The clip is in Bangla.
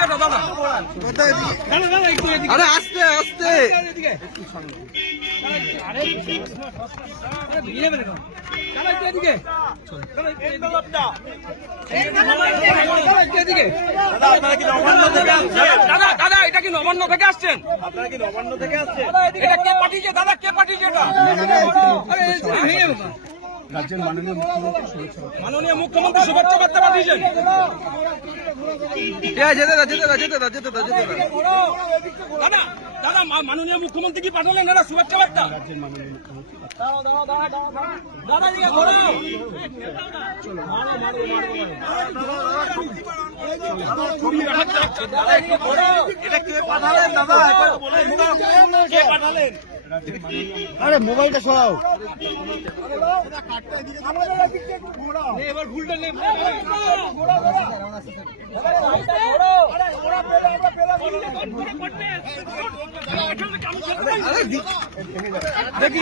দাদা দাদা আরে আস্তে আস্তে দাদা দাদা এটা কি নবান্ন থেকে আসছেন আপনারা কি নবান্ন থেকে আসছেন এটা কে পাঠিয়েছে দাদা কে পাঠিয়েছে রাজ্যের মাননীয় মুখ্যমন্ত্রী শুভেচ্ছা মাননীয় মুখ্যমন্ত্রী শুভেচ্ছা বার্তা দাদা দাদা মাননীয় মুখ্যমন্ত্রী কি পাঠালেন দাদা শুভেচ্ছা বার্তা রাজ্যের মাননীয় মুখ্যমন্ত্রী দাদা দিকে ঘোরাও এটা কে পাঠালেন দাদা। কে পাঠালেন আরে মোবাইলটা সরাও দেখি